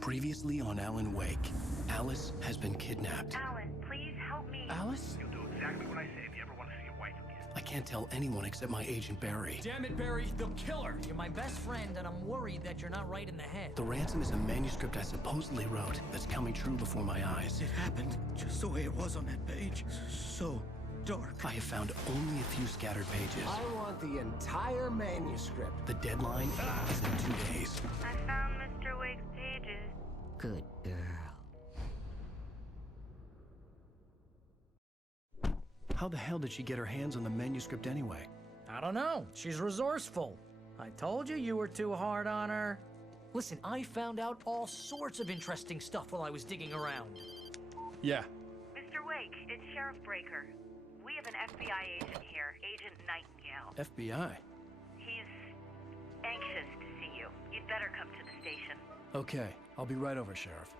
Previously on Alan Wake, Alice has been kidnapped. Alan, please help me. Alice? You'll do exactly what I say if you ever want to see your wife again. I can't tell anyone except my agent Barry. Damn it, Barry, they'll kill her. You're my best friend, and I'm worried that you're not right in the head. The ransom is a manuscript I supposedly wrote that's coming true before my eyes. It happened just the way it was on that page. So dark. I have found only a few scattered pages. I want the entire manuscript. The deadline is in 2 days. I found Mr. Wake's pages. Good girl. How the hell did she get her hands on the manuscript anyway? I don't know. She's resourceful. I told you you were too hard on her. Listen, I found out all sorts of interesting stuff while I was digging around. Yeah. Mr. Wake, it's Sheriff Breaker. We have an FBI agent here, Agent Nightingale. FBI? He's anxious to see you. You'd better come to the station. Okay, I'll be right over, Sheriff.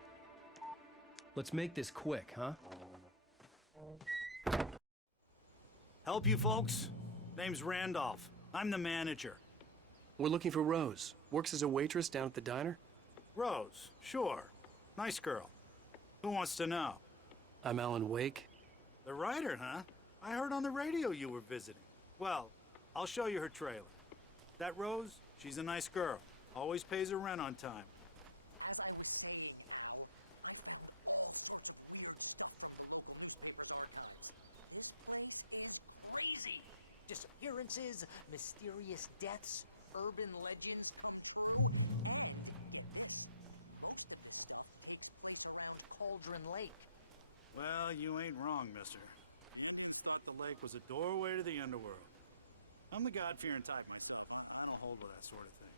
Let's make this quick, huh? Help you folks? Name's Randolph. I'm the manager. We're looking for Rose. Works as a waitress down at the diner. Rose, sure. Nice girl. Who wants to know? I'm Alan Wake. The writer, huh? I heard on the radio you were visiting. Well, I'll show you her trailer. That Rose, she's a nice girl. Always pays her rent on time. Crazy. Disappearances, mysterious deaths, urban legends. Takes place around Cauldron Lake. Well, you ain't wrong, mister. The Emperor thought the lake was a doorway to the underworld. I'm the God-fearing type myself. I don't hold with that sort of thing.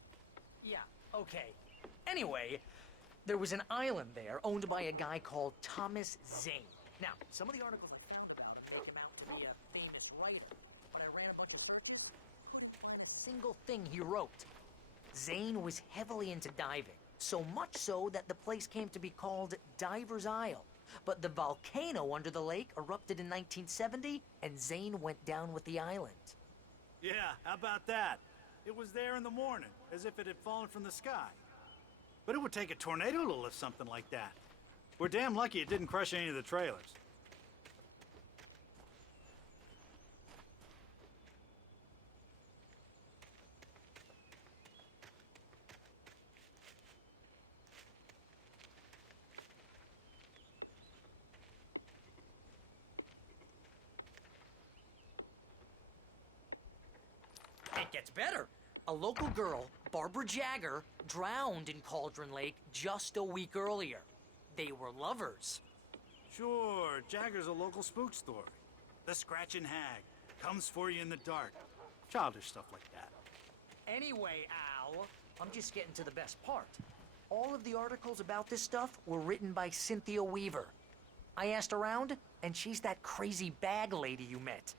Yeah, okay. Anyway, there was an island there owned by a guy called Thomas Zane. Now, some of the articles I found about him make him out to be a famous writer, but I ran a bunch of searches. Not a single thing he wrote. Zane was heavily into diving, so much so that the place came to be called Diver's Isle. But the volcano under the lake erupted in 1970, and Zane went down with the island. Yeah, how about that? It was there in the morning, as if it had fallen from the sky. But it would take a tornado to lift something like that. We're damn lucky it didn't crush any of the trailers. It gets better. A local girl, Barbara Jagger, drowned in Cauldron Lake just a week earlier. They were lovers. Sure, Jagger's a local spook story. The Scratching Hag comes for you in the dark. Childish stuff like that. Anyway, Al, I'm just getting to the best part. All of the articles about this stuff were written by Cynthia Weaver. I asked around, and she's that crazy bag lady you met.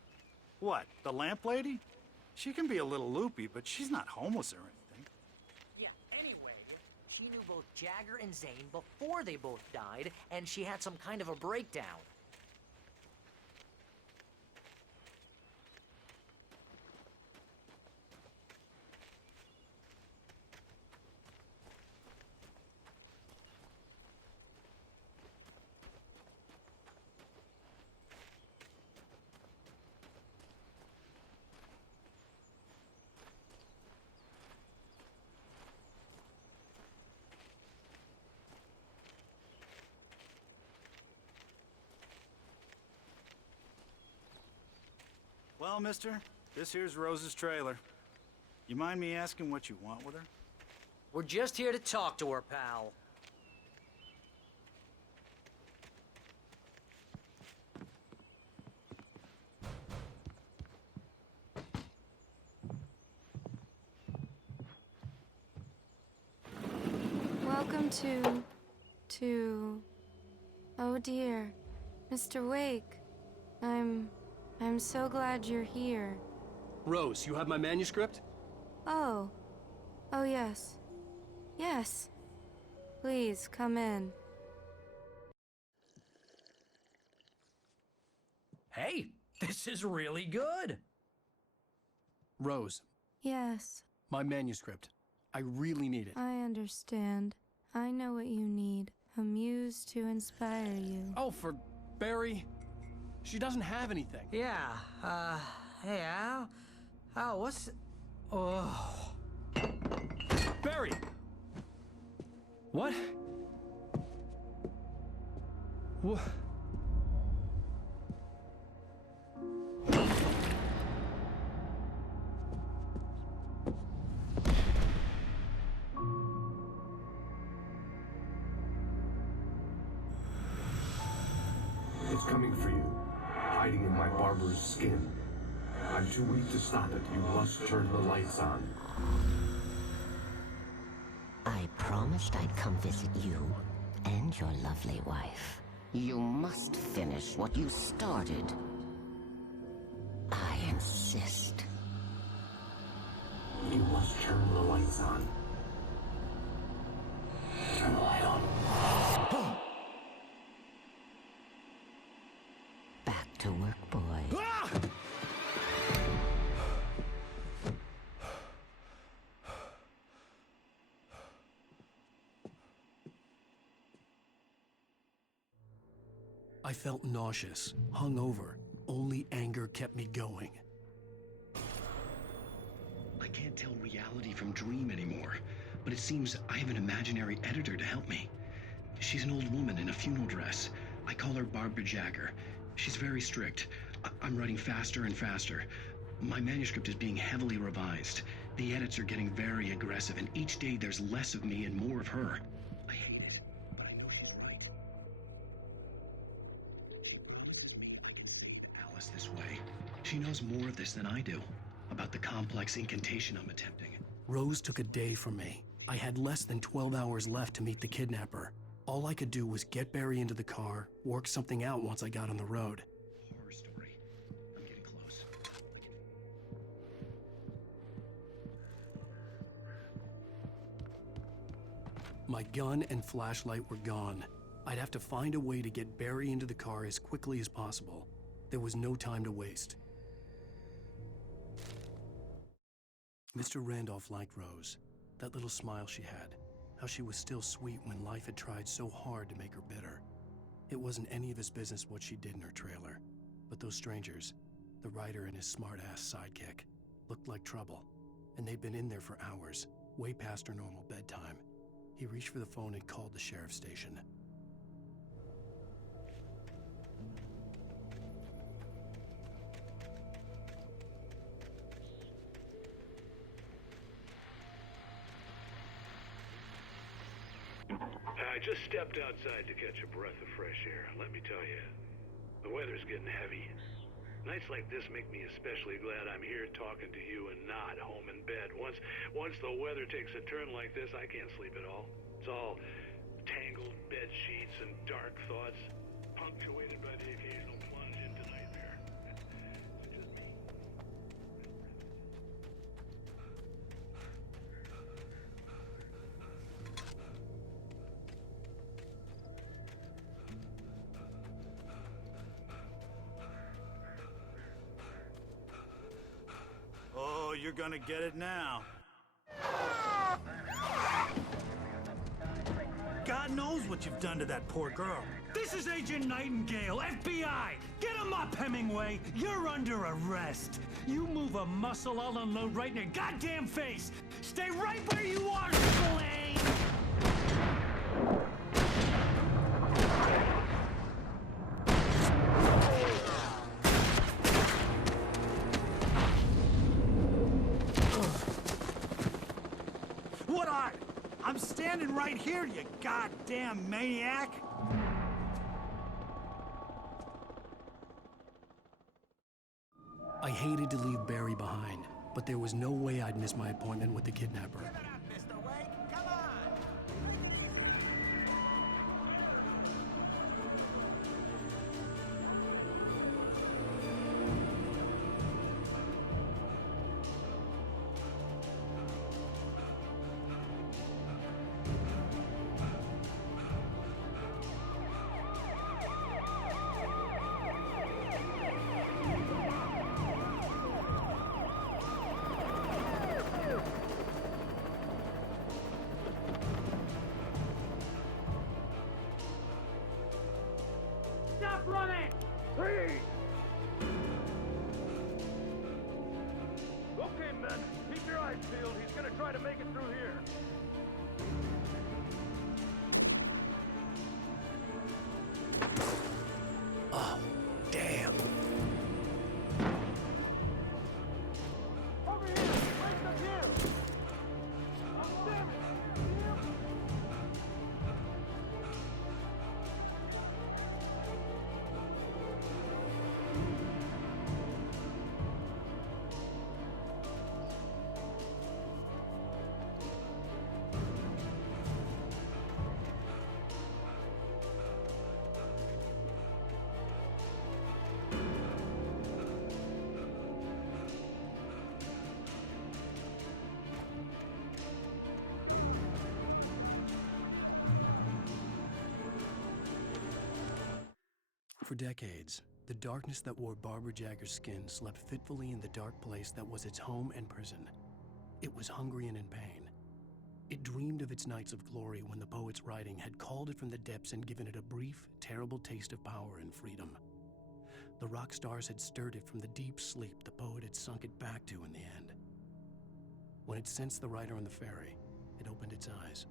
What, the lamp lady? She can be a little loopy, but she's not homeless or anything. Yeah, anyway, she knew both Jagger and Zane before they both died, and she had some kind of a breakdown. Well, mister, this here's Rose's trailer. You mind me asking what you want with her? We're just here to talk to her, pal. Welcome to... Oh dear, Mr. Wake. I'm so glad you're here. Rose, you have my manuscript? Oh. Oh yes. Yes. Please, come in. Hey, this is really good. Rose, Yes, my manuscript. I really need it. I understand. I know what you need. A muse to inspire you. Oh, for Barry. She doesn't have anything. Yeah, hey, Al? Al, what's... Oh... Barry! What? What? It's coming for you, hiding in my barber's skin. I'm too weak to stop it. You must turn the lights on. I promised I'd come visit you and your lovely wife. You must finish what you started. I insist. You must turn the lights on. Turn the light on. Back to work, boy. Ah! I felt nauseous, hungover. Only anger kept me going. I can't tell reality from dream anymore, but it seems I have an imaginary editor to help me. She's an old woman in a funeral dress. I call her Barbara Jagger. She's very strict. I'm writing faster and faster. My manuscript is being heavily revised. The edits are getting very aggressive, and each day there's less of me and more of her. I hate it, but I know she's right. She promises me I can save Alice this way. She knows more of this than I do, about the complex incantation I'm attempting. Rose took a day from me. I had less than 12 hours left to meet the kidnapper. All I could do was get Barry into the car, work something out once I got on the road. Horror story. I'm getting close. My gun and flashlight were gone. I'd have to find a way to get Barry into the car as quickly as possible. There was no time to waste. Mr. Randolph liked Rose. That little smile she had. How she was still sweet when life had tried so hard to make her bitter. It wasn't any of his business what she did in her trailer. But those strangers, the writer and his smart-ass sidekick, looked like trouble. And they'd been in there for hours, way past her normal bedtime. He reached for the phone and called the sheriff's station. I just stepped outside to catch a breath of fresh air. Let me tell you, the weather's getting heavy. Nights like this make me especially glad I'm here talking to you and not home in bed. Once the weather takes a turn like this, I can't sleep at all. It's all tangled bed sheets and dark thoughts, punctuated by the occasional plunge into nightmare. Oh, you're gonna get it now. God knows what you've done to that poor girl. This is Agent Nightingale, FBI! Get him up, Hemingway! You're under arrest! You move a muscle, I'll unload right in your goddamn face! Stay right where you are, Slane! What are? I'm standing right here, you goddamn maniac! I hated to leave Barry behind, but there was no way I'd miss my appointment with the kidnapper. Stop running! Please! Okay, men, keep your eyes peeled. He's gonna try to make it through here. Oh, damn. Over here! Right up here! Oh, damn it! For decades, the darkness that wore Barbara Jagger's skin slept fitfully in the dark place that was its home and prison. It was hungry and in pain. It dreamed of its nights of glory when the poet's writing had called it from the depths and given it a brief, terrible taste of power and freedom. The rock stars had stirred it from the deep sleep the poet had sunk it back to in the end. When it sensed the writer on the ferry, it opened its eyes.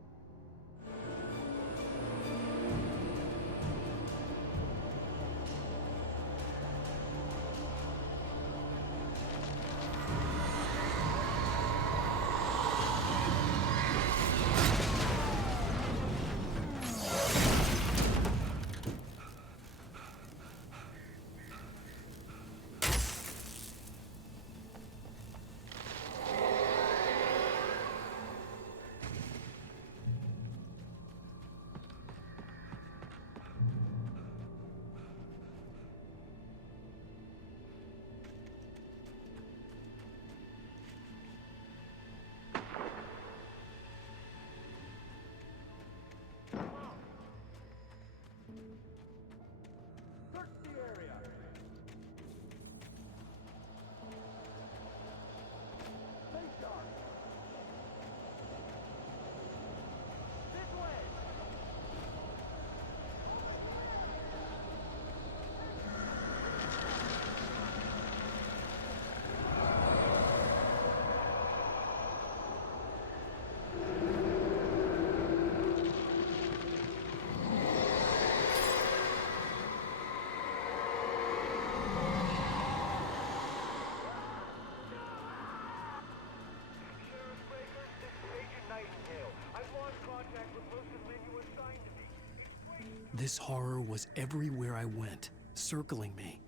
This horror was everywhere I went, circling me.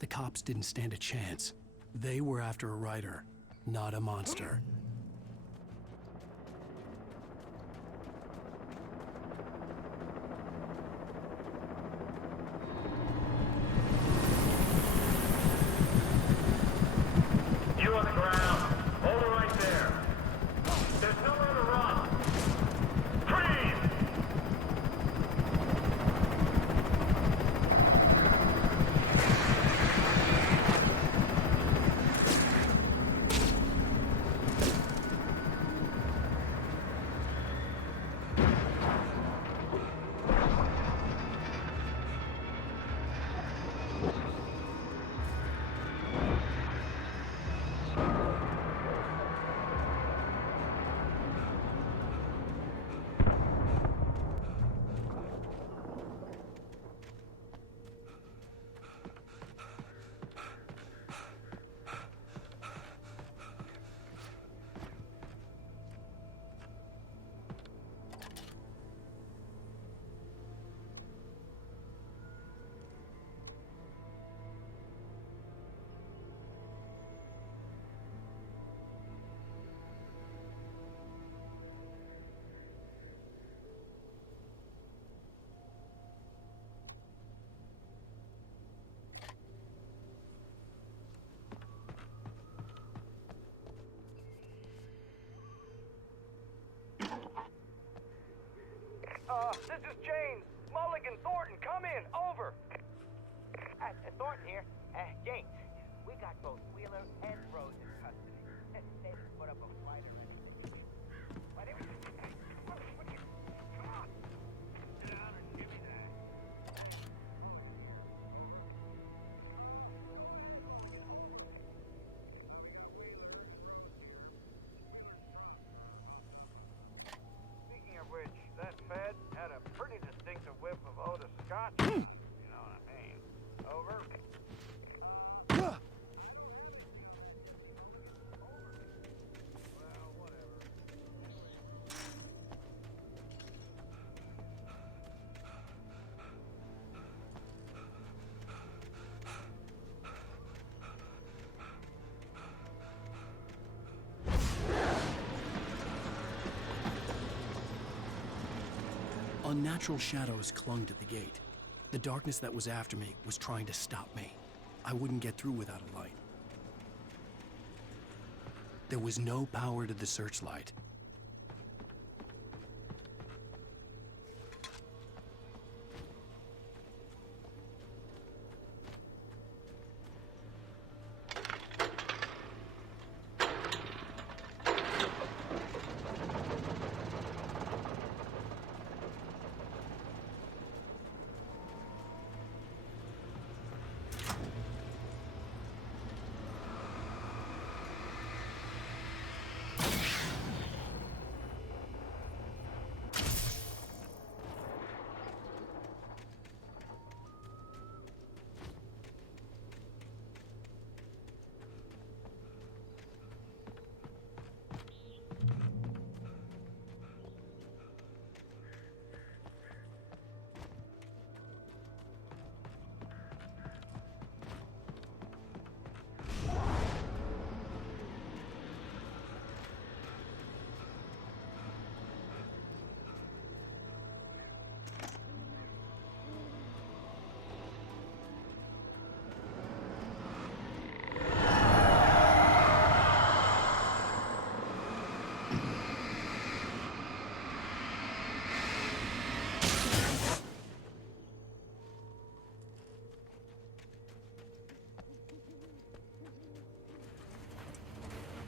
The cops didn't stand a chance. They were after a writer, not a monster. You on the ground. Hold it right there. There's nowhere to run. Freeze! This is James. Mulligan, Thornton, come in. Over. Thornton here. James, we got both Wheeler and Rose in custody. They put up a fight already. Come on. Sit down and give me that. hot spots. You know what I mean? Over. Well, whatever. Unnatural shadows clung to the gate. The darkness that was after me was trying to stop me. I wouldn't get through without a light. There was no power to the searchlight.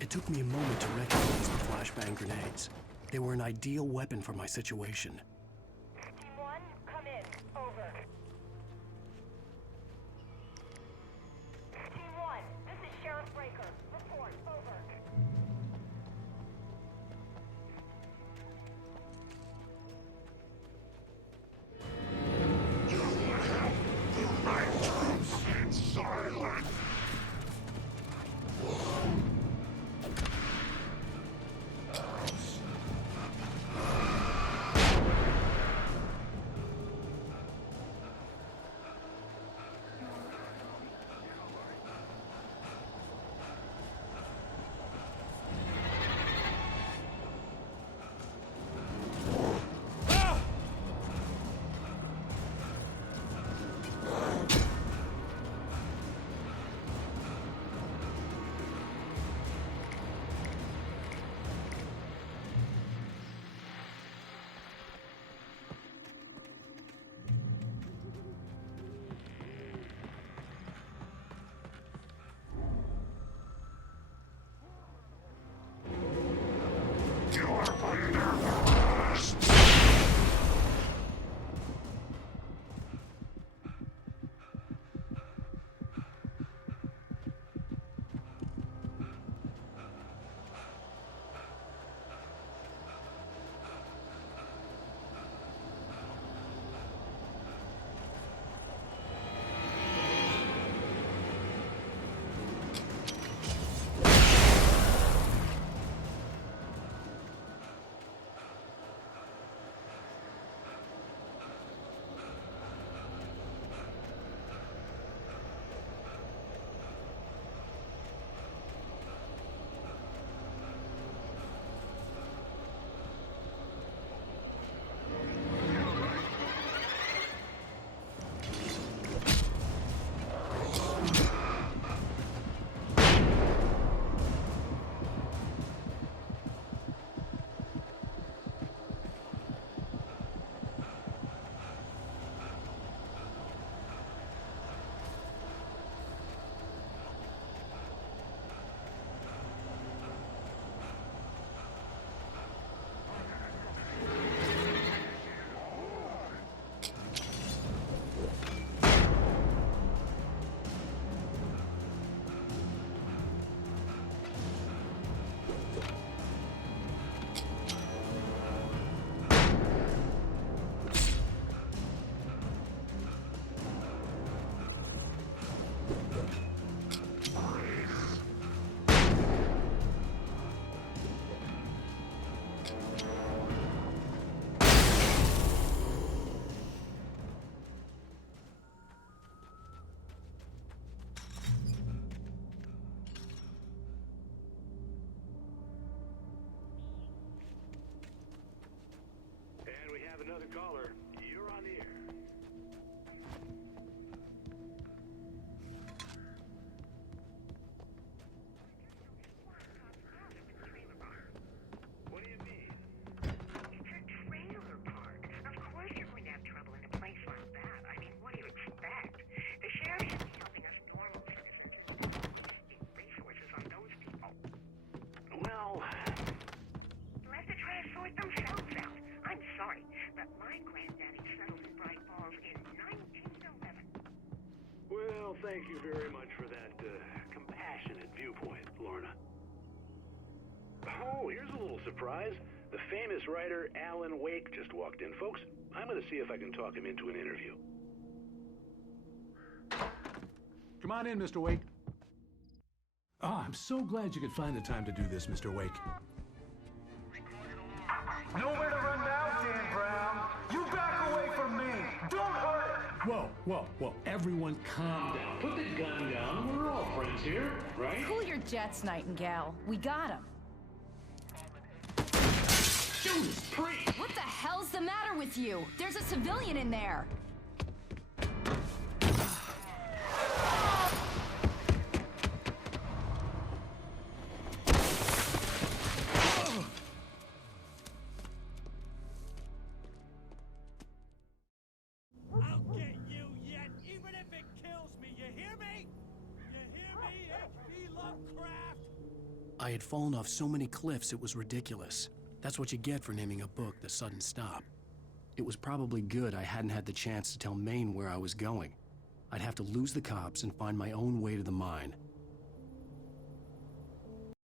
It took me a moment to recognize the flashbang grenades. They were an ideal weapon for my situation. Team 1, come in. Over. Team 1, this is Sheriff Breaker. Report. Over. another caller. You're on the air. What do you mean? It's a trailer park. Of course you're going to have trouble in a place like that. I mean, what do you expect? The sheriff should be helping us normal citizens. Investing resources on those people. Well, They'll have to try to sort themselves out. I'm sorry, but my granddaddy settled in Bright Falls in 1911. well, thank you very much for that compassionate viewpoint, Lorna. Oh, here's a little surprise. The famous writer Alan Wake just walked in. Folks, I'm going to see if I can talk him into an interview. Come on in, Mr. Wake. Oh, I'm so glad you could find the time to do this, Mr. Wake. Nowhere to run now, Dan Brown. You back away from me. Don't hurt it. Whoa. Everyone calm down. Put the gun down. We're all friends here, right? Cool your jets, Nightingale. We got him. Judas Priest! What the hell's the matter with you? There's a civilian in there. I'll get you yet, even if it kills me. You hear me? You hear me, H.P. Lovecraft? I had fallen off so many cliffs it was ridiculous. That's what you get for naming a book The Sudden Stop. It was probably good I hadn't had the chance to tell Maine where I was going. I'd have to lose the cops and find my own way to the mine.